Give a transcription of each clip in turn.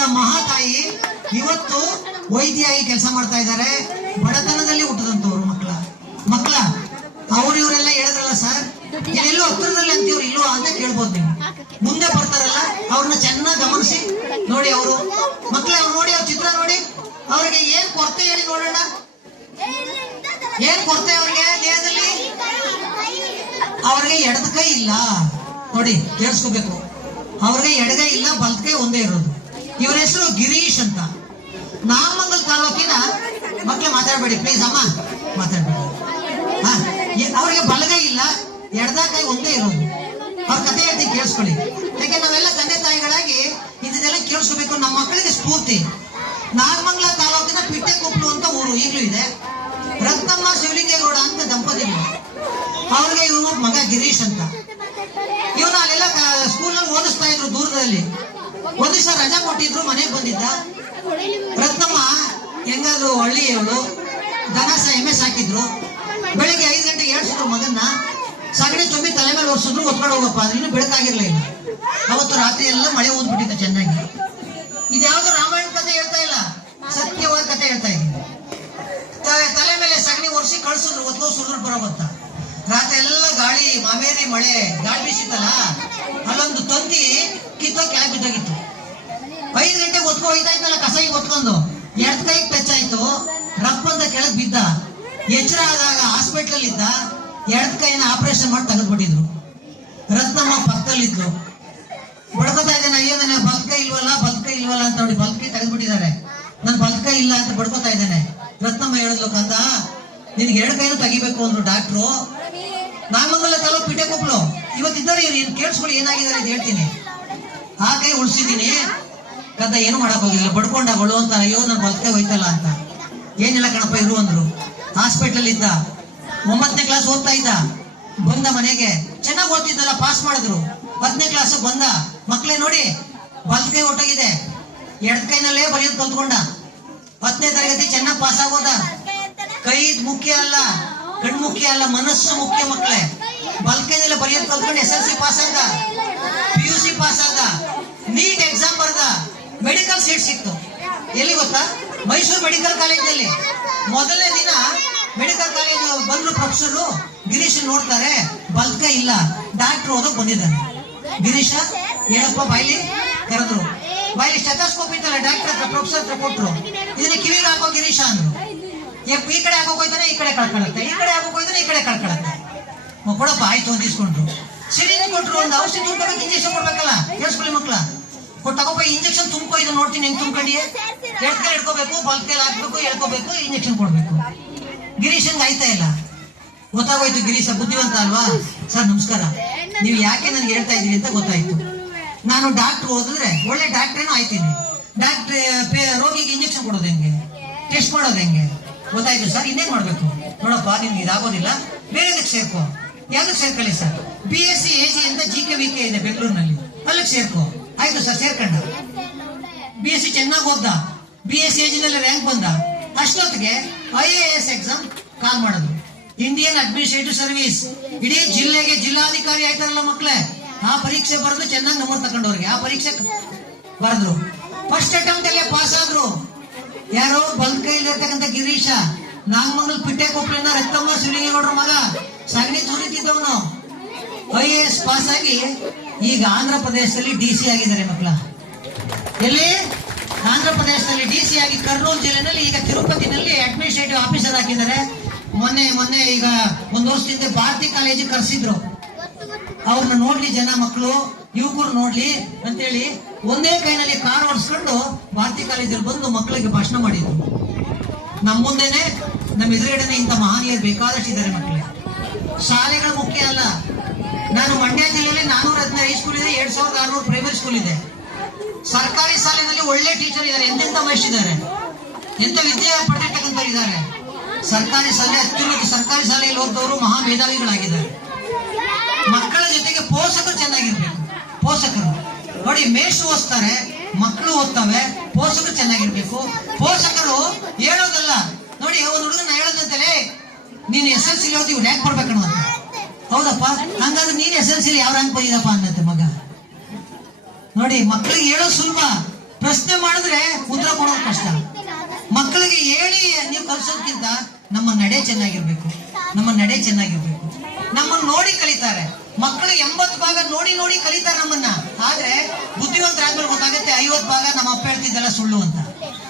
ಕನ್ನಡ ಮಹಾತಾಯಿ ಇವತ್ತು ವೈದ್ಯಾಗಿ ಕೆಲಸ ಮಾಡ್ತಾ ಇದ್ದಾರೆ. ಬಡತನದಲ್ಲಿ ಹುಟ್ಟದಂತವ್ರು ಮಕ್ಕಳ ಅವ್ರು ಇವರೆಲ್ಲ ಹೇಳಿದ್ರಲ್ಲ ಸರ್, ಎಲ್ಲೋ ಹತ್ರದಲ್ಲಿ ಅಂತೀವ್ರು ಇಲ್ಲೋ ಅಂತ ಕೇಳ್ಬೋದು ನೀವು. ಮುಂದೆ ಬರ್ತಾರಲ್ಲ ಅವ್ರನ್ನ ಚೆನ್ನಾಗಿ ಗಮನಿಸಿ ನೋಡಿ. ಅವರು ಮಕ್ಕಳ ಅವ್ರು ನೋಡಿ, ಅವ್ರ ಚಿತ್ರ ನೋಡಿ, ಅವ್ರಿಗೆ ಏನ್ ಕೊರತೆ ಹೇಳಿ ನೋಡೋಣ. ಏನ್ ಕೊರತೆ ಅವ್ರಿಗೆ ದೇಹದಲ್ಲಿ? ಅವ್ರಿಗೆ ಎಡದ ಕೈ ಇಲ್ಲ ನೋಡಿ, ಕೇಳಿಸ್ಕೋಬೇಕು. ಅವ್ರಿಗೆ ಎಡಗೈ ಇಲ್ಲ, ಬಲದ ಕೈ ಒಂದೇ ಇರೋದು. ಇವರ ಹೆಸರು ಗಿರೀಶ್ ಅಂತ. ನಾಗಮಂಗಲ ತಾಲೂಕಿನ ಮಕ್ಕಳು ಮಾತಾಡ್ಬೇಡಿ ಪ್ಲೀಸ್ ಅಮ್ಮ, ಮಾತಾಡ್ಬೇಡಿ. ಅವ್ರಿಗೆ ಬಲಗೈ ಇಲ್ಲ, ಎಡದ ಕೈ ಒಂದೇ ಇರೋದು. ಅವ್ರ ಕಥೆ ಹೇಳ್ತೀನಿ ಕೇಳಿಸ್ಕೊಳ್ಳಿ. ಯಾಕೆ ನಾವೆಲ್ಲ ತಂದೆ ತಾಯಿಗಳಾಗಿ ಇದನ್ನೆಲ್ಲ ಕೇಳಿಸ್ಕೋಬೇಕು, ನಮ್ಮ ಮಕ್ಕಳಿಗೆ ಸ್ಫೂರ್ತಿ. ನಾಗಮಂಗಲ ತಾಲೂಕಿನ ಪಿಟ್ಟೆಕೊಪ್ಪಲು ಅಂತ ಊರು ಈಗಲೂ ಇದೆ. ರತ್ನಮ್ಮ ಶಿವಲಿಂಗೇಗೌಡ ಅಂತ ದಂಪತಿಗಳು. ಅವ್ರಿಗೆ ಇವನು ಮಗ ಗಿರೀಶ್ ಅಂತ. ಇವನು ಅಲ್ಲೆಲ್ಲ ಸ್ಕೂಲ್ನಲ್ಲಿ ಓದಿಸ್ತಾ ಇದ್ರು ದೂರದಲ್ಲಿ. ಒಂದು ದಿವಸ ರಜಾ ಕೊಟ್ಟಿದ್ರು, ಮನೆಗೆ ಬಂದಿದ್ದ. ರತ್ನಮ್ಮ ಹೆಂಗಾದ್ರು ಹಳ್ಳಿಯವಳು, ದನ ಎಮ್ಮೆ ಸಾಕಿದ್ರು. ಬೆಳಿಗ್ಗೆ 5 ಗಂಟೆಗೆ ಏಳ್ಸಿದ್ರು ಮಗನ್ನ. ಸಗಣಿ ತುಂಬಿ ತಲೆ ಮೇಲೆ ಒರ್ಸಿದ್ರು, ಒತ್ಕೊಂಡು ಹೋಗಪ್ಪ ಅಂದ್ರೆ ಇನ್ನು ಬೆಳಕಾಗಿರ್ಲಿಲ್ಲ. ಅವತ್ತು ರಾತ್ರಿ ಎಲ್ಲ ಮಳೆ ಓದ್ಬಿಟ್ಟಿತ್ತು ಚೆನ್ನಾಗಿ. ಇದ್ಯಾವ್ದು ರಾಮಾಯಣ ಕಥೆ ಹೇಳ್ತಾ ಇಲ್ಲ, ಸತ್ಯವಾದ ಕಥೆ ಹೇಳ್ತಾ ಇದ್ದೀನಿ. ತಲೆ ಮೇಲೆ ಸಗಣಿ ಒರೆಸಿ ಕಳ್ಸಿದ್ರು, ಒತ್ಕೋ ಸುರಿದ್ರು ಬರೋಬತ್ತ. ರಾತ್ರಿ ಎಲ್ಲ ಗಾಳಿ, ಮಾಮೇರಿ ಮಳೆ, ಗಾಳಿ ಬೀಸಿತ್ತಲ್ಲ, ಅಲ್ಲೊಂದು ತಂತಿ ಕಿತ್ತೋ ಕೆಳಗೆ ಬಿದ್ದೋಗಿತ್ತು. 5 ಗಂಟೆಗೆ ಒತ್ಕೊ ಹೋಯ್ತಾ ಇದ್ನಲ್ಲ ಕಸಾಯಿಗೆ ಒತ್ಕೊಂಡು, ಎಡ್ ಕೈಗೆ ಟಚ್ ಆಯ್ತು, ರಪ್ಪ ಅಂತ ಕೆಳಗೆ ಬಿದ್ದ. ಎಚ್ಚರ ಆದಾಗ ಹಾಸ್ಪಿಟ್ಲಲ್ಲಿ ಇದ್ದ. ಎಡ್ ಕೈನ ಆಪರೇಷನ್ ಮಾಡಿ ತೆಗೆದ್ಬಿಟ್ಟಿದ್ರು. ರತ್ನಮ್ಮ ಪಕ್ಕದಲ್ಲಿದ್ಲು, ಬಡ್ಕೋತಾ ಇದ್ದಾನೆ. ಅಯ್ಯೋ ನನ್ನ ಬಲ್ಕೈ ಇಲ್ವಲ್ಲ ಅಂತ ನೋಡಿ ಬಲ್ಕೈ ತೆಗೆದ್ಬಿಟ್ಟಿದ್ದಾರೆ. ನನ್ ಬಲ್ಕೈ ಇಲ್ಲ ಅಂತ ಬಡ್ಕೋತಾ ಇದ್ದಾನೆ. ರತ್ನಮ್ಮ ಹೇಳಿದ್ಲು, ಕಂದ ನಿನ್ಗೆ 2 ಕೈನೂ ತೆಗಿಬೇಕು ಅಂದ್ರು ಡಾಕ್ಟ್ರು. ನಾಗಮಂಗಲ ತಾಲೂಕು ಪಿಟ್ಟೆಕೊಪ್ಪಲು ಇವತ್ತಿದ್ದಾರೆ. ಇವ್ರು ಕೇಳಿಸ್ಕೊಳ್ಳಿ ಏನಾಗಿದ್ದಾರೆ ಅಂತ ಹೇಳ್ತೀನಿ. ಆ ಕೈ ಉಳಿಸಿದ್ದೀನಿ ಕಂದ, ಏನು ಮಾಡಕ್ ಹೋಗಿಲ್ಲ, ಬಡ್ಕೊಂಡಾಗಳು ಅಂತ. ಅಯ್ಯೋ ನನ್ ಬಲ್ಕೈ ಹೋಯ್ತಲ್ಲ ಅಂತ. ಏನಿಲ್ಲ ಕಣಪ್ಪ ಇರು ಅಂದ್ರು. ಹಾಸ್ಪಿಟಲ್ ಇದ್ದ, 9ನೇ ಕ್ಲಾಸ್ ಓದ್ತಾ ಇದ್ದ. ಬಂದ ಮನೆಗೆ, ಚೆನ್ನಾಗಿ ಓದ್ತಿದ್ದಲ್ಲ, ಪಾಸ್ ಮಾಡಿದ್ರು. 10ನೇ ಕ್ಲಾಸ್ ಬಂದ. ಮಕ್ಳೇ ನೋಡಿ ಬಲ್ಕೈ ಒಟ್ಟೋಗಿದೆ, ಎಡ್ ಕೈನಲ್ಲೇ ಬರೆಯೋದು ಕಲ್ತ್ಕೊಂಡ. 10ನೇ ತರಗತಿ ಚೆನ್ನಾಗಿ ಪಾಸ್ ಆಗೋದ. ಕೈ ಮುಖ್ಯ ಅಲ್ಲ, ಕಣ್ಣು ಮುಖ್ಯ ಅಲ್ಲ, ಮನಸ್ಸು ಮುಖ್ಯ. ಮಕ್ಕಳೇ ಬಲ್ಕೈನಲ್ಲೇ ಬರೆಯೋದು ಕಲ್ತ್ಕೊಂಡು SLC ಪಾಸ್ ಆದ, PUC ಪಾಸ್ ಆದ, ನೀಟ್ ಎಕ್ಸಾಮ್ ಬರ್ದ, ಮೆಡಿಕಲ್ ಸೀಟ್ ಸಿಕ್ತು. ಎಲ್ಲಿ ಗೊತ್ತಾ? ಮೈಸೂರು ಮೆಡಿಕಲ್ ಕಾಲೇಜಲ್ಲಿ. ಮೊದಲನೇ ದಿನ ಮೆಡಿಕಲ್ ಕಾಲೇಜ್ ಬಂದ್ರು ಪ್ರೊಫೆಸರು. ಗಿರೀಶ್ ನೋಡ್ತಾರೆ, ಬಲ್ಕೈ ಇಲ್ಲ. ಡಾಕ್ಟರ್ ಓದಕ್ ಬಂದಿದ್ದಾನೆ. ಗಿರೀಶ ಹೇಳಪ್ಪ ಬಾಯ್ಲಿ ಕರೆದ್ರು. ಬಾಯ್ಲಿ ಸ್ಟೆಥೋಸ್ಕೋಪ್ ಇತ್ತಲ್ಲ, ಡಾಕ್ಟರ್ ಹತ್ರ ಪ್ರೊಫೆಸರ್ ಹತ್ರ ಕೊಟ್ರು. ಇದನ್ನ ಕಿವಿಗೆ ಹಾಕೋ ಗಿರೀಶ ಅಂದ್ರು. ಈ ಕಡೆ ಹಾಕೋಯ್ತಾನೆ, ಈ ಕಡೆ ಕಳ್ಕೊಳತ್ತೆ, ಈ ಕಡೆ ಹಾಕೋಯ್ತಾನೆ, ಈ ಕಡೆ ಕಳ್ಕೊಳತ್ತೆ. ಕೊಡಪ್ಪ ಆಯ್ತು ಅಂತ ಇಸ್ಕೊಂಡ್ರು. ಸಿರಿಂಜ್ ಕೊಟ್ರು. ಒಂದು ಔಷಧಿ ತುಂಬ್ಕೊಬೇಕು, ಇಂಜೆಕ್ಷನ್ ಕೊಡ್ಬೇಕಲ್ಲ. ಕೇಳಿಸ್ಕೊಳ್ಳಿ ಮಕ್ಳ, ತಗೋಪ ಇಂಜೆಕ್ಷನ್ ತುಂಬ್ಕೊ, ಇದು ನೋಡ್ತೀನಿ ಹೆಂಗ್ ತುಂಬ್ಕೊಂಡಿ. ಎಡ್ ಕೈ ಹಿಡ್ಕೋಬೇಕು, ಬಲ್ಕ್ ಕೈಲಿ ಹಾಕ್ಬೇಕು, ಹೇಳ್ಕೋಬೇಕು, ಇಂಜೆಕ್ಷನ್ ಕೊಡ್ಬೇಕು. ಗಿರೀಶನ್ಗೆ ಆಯ್ತಾ ಇಲ್ಲ. ಗೊತ್ತಾಗೋಯ್ತು ಗಿರೀಶ ಬುದ್ಧಿವಂತ ಅಲ್ವಾ. ಸರ್ ನಮಸ್ಕಾರ, ನೀವು ಯಾಕೆ ನನ್ಗೆ ಹೇಳ್ತಾ ಇದೀರಿ ಅಂತ ಗೊತ್ತಾಯ್ತು. ನಾನು ಡಾಕ್ಟರ್ ಓದಿದ್ರೆ ಒಳ್ಳೆ ಡಾಕ್ಟ್ರೇನೋ ಆಯ್ತೀನಿ. ಡಾಕ್ಟರ್ ರೋಗಿಗೆ ಇಂಜೆಕ್ಷನ್ ಕೊಡೋದು ಹೆಂಗೆ, ಟೆಸ್ಟ್ ಮಾಡೋದು ಹೆಂಗೆ ಗೊತ್ತಾಯ್ತು ಸರ್. ಇನ್ನೇನ್ ಮಾಡ್ಬೇಕು ನೋಡಪ್ಪ, ನಿಮ್ಗೆ ಇದಾಗೋದಿಲ್ಲ, ಬೇರೆದಕ್ಕೆ ಸೇರ್ಕೋ. ಯಾವ್ದಕ್ಕೆ ಸೇರ್ಕೊಳ್ಳಿ ಸರ್? BSc AG ಅಂತ GKVK ಇದೆ ಬೆಂಗಳೂರಿನಲ್ಲಿ, ಅಲ್ಲಿಗೆ ಸೇರ್ಕೋ. ಆಯ್ತು ಸರ್, ಸೇರ್ಕೊಂಡ. BSc ಚೆನ್ನಾಗಿ ಓದ್ದ, BSc AG ನಲ್ಲಿ ರ್ಯಾಂಕ್ ಬಂದ. ಅಷ್ಟೊತ್ತಿಗೆ IAS ಎಕ್ಸಾಮ್ ಕಾಲ್ ಮಾಡೋದು. ಇಂಡಿಯನ್ ಅಡ್ಮಿನಿಸ್ಟ್ರೇಟಿವ್ ಸರ್ವಿಸ್, ಇಡೀ ಜಿಲ್ಲೆಗೆ ಜಿಲ್ಲಾಧಿಕಾರಿ ಆಯ್ತಾರಲ್ಲ ಮಕ್ಕಳೇ. ಆ ಪರೀಕ್ಷೆ ಬರೆದು ಚೆನ್ನಾಗಿ ನಂಬರ್ ತಗೊಂಡವ್ರಿಗೆ ಆ ಪರೀಕ್ಷೆ ಬರೆದ್ರು. ಫಸ್ಟ್ ಅಟೆಂಪ್ಟ್ ಅಲ್ಲೇ ಪಾಸ್ ಆದ್ರು. ಯಾರೋ ಬಲ್ಕೈ ಇಲ್ಲಿರ್ತಕ್ಕಂಥ ಗಿರೀಶ, ನಾಗಮಂಗಲ ಪಿಟ್ಟೆಕೊಪ್ಪಲಿನ ರತ್ನಮ್ಮ ಶಿವಲಿಂಗೇಗೌಡರ ಮಗ, ಸಗಣಿ ಸುರಿತಿದ್ದವನು. IAS ಪಾಸ್ ಆಗಿ ಈಗ ಆಂಧ್ರ ಪ್ರದೇಶದಲ್ಲಿ DC ಆಗಿದ್ದಾರೆ ಮಕ್ಕಳ. ಎಲ್ಲಿ? ಆಂಧ್ರ ಪ್ರದೇಶದಲ್ಲಿ DC ಆಗಿ ಕರ್ನೂಲ್ ಜಿಲ್ಲೆನಲ್ಲಿ, ಈಗ ತಿರುಪತಿನಲ್ಲಿ ಅಡ್ಮಿನಿಸ್ಟ್ರೇಟಿವ್ ಆಫೀಸರ್ ಹಾಕಿದ್ದಾರೆ. ಮೊನ್ನೆ ಈಗ 1 ವರ್ಷದಿಂದ ಭಾರತಿ ಕಾಲೇಜಿಗೆ ಕರೆಸಿದ್ರು. ಅವ್ರನ್ನ ನೋಡ್ಲಿ ಜನ, ಮಕ್ಕಳು ಯುವಕರು ನೋಡ್ಲಿ ಅಂತೇಳಿ ಒಂದೇ ಕೈನಲ್ಲಿ ಕಾರ್ ಓಡಿಸ್ಕೊಂಡು ಭಾರತಿ ಕಾಲೇಜಲ್ಲಿ ಬಂದು ಮಕ್ಕಳಿಗೆ ಭಾಷಣ ಮಾಡಿದ್ರು. ನಮ್ಮ ಮುಂದೆನೆ, ನಮ್ಮ ಎದುರುಗಡೆನೆ ಇಂಥ ಮಹಾನೀಯರು ಬೇಕಾದಷ್ಟು ಇದ್ದಾರೆ ಮಕ್ಕಳೇ. ಶಾಲೆಗಳು ಮುಖ್ಯ ಅಲ್ಲ. ನಾನು ಮಂಡ್ಯ ಜಿಲ್ಲೆಯಲ್ಲಿ 415 ಹೈಸ್ಕೂಲ್ ಇದೆ, 2600 ಪ್ರೈಮರಿ ಸ್ಕೂಲ್ ಇದೆ. ಸರ್ಕಾರಿ ಶಾಲೆಯಲ್ಲಿ ಒಳ್ಳೆ ಟೀಚರ್ ಇದ್ದಾರೆ, ಎಂತೆಂತ ಮಹಿಷ್ಟಿದ್ದಾರೆ, ಎಂತ ವಿದ್ಯೆ ಪಡೆದಿರ್ತಕ್ಕಂಥ ಇದ್ದಾರೆ. ಸರ್ಕಾರಿ ಶಾಲೆ ಅತ್ಯುನ್ನತ ಸರ್ಕಾರಿ ಶಾಲೆಯಲ್ಲಿ ಓದೋರು ಮಹಾ ಮೇಧಾವಿಗಳಾಗಿದ್ದಾರೆ. ಮಕ್ಕಳ ಜೊತೆಗೆ ಪೋಷಕರು ಚೆನ್ನಾಗಿರ್ಬೇಕು. ಪೋಷಕರು ನೋಡಿ, ಮೇಷ್ಟ್ರು ಓದ್ತಾರೆ, ಮಕ್ಕಳು ಓದ್ತವೆ, ಪೋಷಕರು ಚೆನ್ನಾಗಿರ್ಬೇಕು. ಪೋಷಕರು ಹೇಳೋದಲ್ಲ ನೋಡಿ. ಒಂದು ಹುಡುಗನ ಹೇಳೋದಂತಲೇ, ನೀನು SLC ಓದಿ ರ್ಯಾಂಕ್ ಬರ್ಬೇಕಣ್ಣ ಅಂತ. ಹೌದಪ್ಪ, ಹಂಗಾದ್ರೆ ನೀನ್ SLC ಯಾವ ರ್ಯಾಂಕ್ ಬಂದಿದಪ್ಪ ಅನ್ನತ್ತೆ ಮಗ. ನೋಡಿ, ಮಕ್ಕಳಿಗೆ ಹೇಳೋದು ಸುಲಭ. ಪ್ರಶ್ನೆ ಮಾಡಿದ್ರೆ ಉತ್ತರ ಕೊಡೋದು ಕಷ್ಟ. ಮಕ್ಕಳಿಗೆ ಹೇಳಿ ನೀವು ಕಲಿಸೋದಕ್ಕಿಂತ ನಮ್ಮ ನಡೆ ಚೆನ್ನಾಗಿರ್ಬೇಕು, ನಮ್ಮ ನಡೆ ಚೆನ್ನಾಗಿರ್ಬೇಕು. ನಮ್ಮನ್ನು ನೋಡಿ ಕಲಿತಾರೆ ಮಕ್ಕಳು. 80 ಭಾಗ ನೋಡಿ ನೋಡಿ ಕಲಿತಾರೆ ನಮ್ಮನ್ನ. ಆದ್ರೆ ಬುದ್ಧಿವಂತರಾದ್ಮೇಲೆ ಗೊತ್ತಾಗುತ್ತೆ 50 ಭಾಗ ನಮ್ಮ ಅಪ್ಪ ಹೇಳ್ತಿದ್ದೆಲ್ಲ ಸುಳ್ಳು ಅಂತ.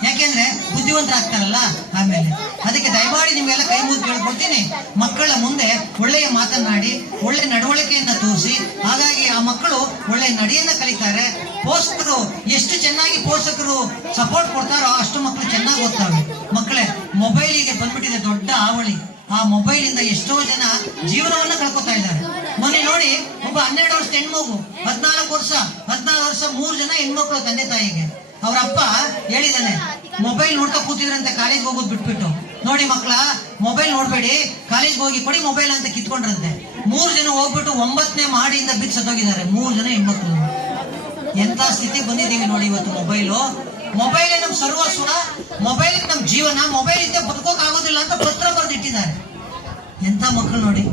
ಯಾಕೆಂದ್ರೆ ಬುದ್ಧಿವಂತರಾಗ್ತಾರಲ್ಲ ಆಮೇಲೆ. ಅದಕ್ಕೆ ದಯಮಾಡಿ ನಿಮ್ಗೆಲ್ಲ ಕೈ ಮುದ್ದು ಕೇಳ್ಕೊಡ್ತೀನಿ, ಮಕ್ಕಳ ಮುಂದೆ ಒಳ್ಳೆಯ ಮಾತನಾಡಿ ಒಳ್ಳೆ ನಡವಳಿಕೆಯನ್ನ ತೋರಿಸಿ. ಹಾಗಾಗಿ ಆ ಮಕ್ಕಳು ಒಳ್ಳೆ ನಡೆಯನ್ನ ಕಲಿತಾರೆ. ಪೋಷಕರು ಎಷ್ಟು ಚೆನ್ನಾಗಿ ಪೋಷಕರು ಸಪೋರ್ಟ್ ಕೊಡ್ತಾರೋ ಅಷ್ಟು ಮಕ್ಕಳು ಚೆನ್ನಾಗಿ ಓದ್ತಾವೆ. ಮಕ್ಕಳೇ, ಮೊಬೈಲಿಗೆ ಬಂದ್ಬಿಟ್ಟಿದೆ ದೊಡ್ಡ ಹಾವಳಿ. ಆ ಮೊಬೈಲ್ ಇಂದ ಎಷ್ಟೋ ಜನ ಜೀವನವನ್ನ ಕಳ್ಕೊತಾ ಇದ್ದಾರೆ. ಮೊನ್ನೆ ನೋಡಿ, ಒಬ್ಬ 12 ವರ್ಷದ ಹೆಣ್ಮಗು, 14 ವರ್ಷ 3 ಜನ ಹೆಣ್ಮಕ್ಳು ತಂದೆ ತಾಯಿಗೆ. ಅವ್ರ ಅಪ್ಪ ಹೇಳಿದಾನೆ, ಮೊಬೈಲ್ ನೋಡ್ತಾ ಕೂತಿದ್ರಂತೆ ಕಾಲೇಜ್ ಹೋಗೋದು ಬಿಟ್ಬಿಟ್ಟು. ನೋಡಿ ಮಕ್ಕಳ, ಮೊಬೈಲ್ ನೋಡ್ಬೇಡಿ, ಕಾಲೇಜ್ ಹೋಗಿ ಕೊಡಿ ಮೊಬೈಲ್ ಅಂತ ಕಿತ್ಕೊಂಡ್ರಂತೆ. 3 ಜನ ಹೋಗ್ಬಿಟ್ಟು 9ನೇ ಮಾಡಿಯಿಂದ ಬಿದ್ದು ಸತ್ತೋಗಿದ್ದಾರೆ. 3 ಜನ ಹೆಣ್ಮಕ್ಳು. ಎಂತ ಸ್ಥಿತಿ ಬಂದಿದ್ದೀವಿ ನೋಡಿ ಇವತ್ತು. ಮೊಬೈಲ್ ನಮ್ ಸರ್ವಸ್ವ, ಮೊಬೈಲ್ ನಮ್ ಜೀವನ. ಮೊಬೈಲ್ ಇದ್ದೇ ಬದುಕೋಕ್ ಆಗೋದಿಲ್ಲ ಅಂತ ಪತ್ರ ಬರೆದಿಟ್ಟಿದ್ದಾರೆ. ಎಂತ ಮಕ್ಕಳು ನೋಡಿ.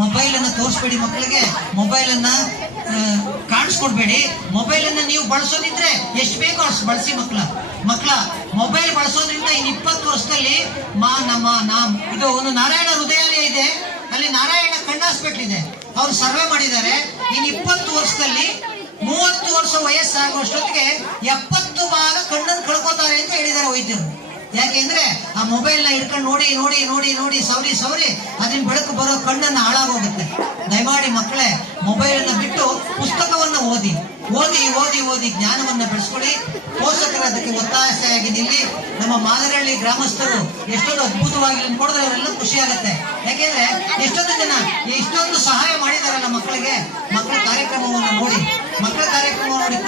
ಮೊಬೈಲ್ ಅನ್ನ ತೋರಿಸ್ಬೇಡಿ ಮಕ್ಕಳಿಗೆ, ಮೊಬೈಲ್ ಅನ್ನ ಕಾಣಿಸ್ಕೊಡ್ಬೇಡಿ. ಮೊಬೈಲ್ ಅನ್ನ ನೀವು ಬಳಸೋದಿದ್ರೆ ಎಷ್ಟು ಬೇಕೋ ಅಷ್ಟು ಬಳಸಿ ಮಕ್ಕಳ. ಮೊಬೈಲ್ ಬಳಸೋದ್ರಿಂದ ಇನ್ನು 20 ವರ್ಷದಲ್ಲಿ ಇದು ಒಂದು ನಾರಾಯಣ ಹೃದಯಾಲಯ ಇದೆ, ಅಲ್ಲಿ ನಾರಾಯಣ ಕಣ್ಣು ಹಾಸ್ಪಿಟಲ್ ಇದೆ. ಅವ್ರು ಸರ್ವೆ ಮಾಡಿದ್ದಾರೆ, ಇನ್ನು 20 ವರ್ಷದಲ್ಲಿ 30 ವರ್ಷ ವಯಸ್ಸಾಗುವಷ್ಟೊತ್ತಿಗೆ 70 ಭಾಗ ಕಣ್ಣನ್ನು ಕಳ್ಕೋತಾರೆ ಅಂತ ಹೇಳಿದ್ದಾರೆ ವೈದ್ಯರು. ಯಾಕೆಂದ್ರೆ ಆ ಮೊಬೈಲ್ ನ ಹಿಡ್ಕೊಂಡು ನೋಡಿ ನೋಡಿ ನೋಡಿ ನೋಡಿ ಸವರಿ ಅದನ್ನ ಬೆಳಕು ಬರೋ ಕಣ್ಣನ್ನು ಹಾಳಾಗೋಗುತ್ತೆ. ದಯಮಾಡಿ ಮಕ್ಕಳೇ, ಮೊಬೈಲ್ ಅನ್ನ ಬಿಟ್ಟು ಪುಸ್ತಕವನ್ನ ಓದಿ ಜ್ಞಾನವನ್ನ ಬೆಳೆಸ್ಕೊಳ್ಳಿ. ಪೋಷಕರು ಅದಕ್ಕೆ ಒತ್ತಾಸೆಯಾಗಿ ನಿಲ್ಲಿ. ನಮ್ಮ ಮಾದರಹಳ್ಳಿ ಗ್ರಾಮಸ್ಥರು ಎಷ್ಟೊಂದು ಅದ್ಭುತವಾಗಿ ಕೊಡಿದ್ರೆ ಅವರೆಲ್ಲ ಖುಷಿ ಆಗುತ್ತೆ. ಯಾಕೆಂದ್ರೆ ಎಷ್ಟೊಂದು ಜನ ಎಷ್ಟೊಂದು ಸಹಾಯ ಮಾಡಿದಾರಲ್ಲ ಮಕ್ಕಳಿಗೆ. ಮಕ್ಕಳ ಕಾರ್ಯಕ್ರಮವನ್ನು ನೋಡಿ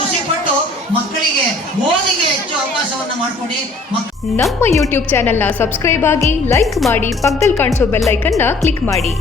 ಖುಷಿ ಪಟ್ಟು ಮಕ್ಕಳಿಗೆ ಓದಿಗೆ ಹೆಚ್ಚು ಅವಕಾಶವನ್ನ ಮಾಡಿಕೊಡಿ. ನಮ್ಮ ಯೂಟ್ಯೂಬ್ ಚಾನೆಲ್ನ ಸಬ್ಸ್ಕ್ರೈಬ್ ಆಗಿ, ಲೈಕ್ ಮಾಡಿ, ಪಕ್ಕದಲ್ಲಿ ಕಾಣಿಸೋ ಬೆಲ್ ಐಕನ್ನ ಕ್ಲಿಕ್ ಮಾಡಿ.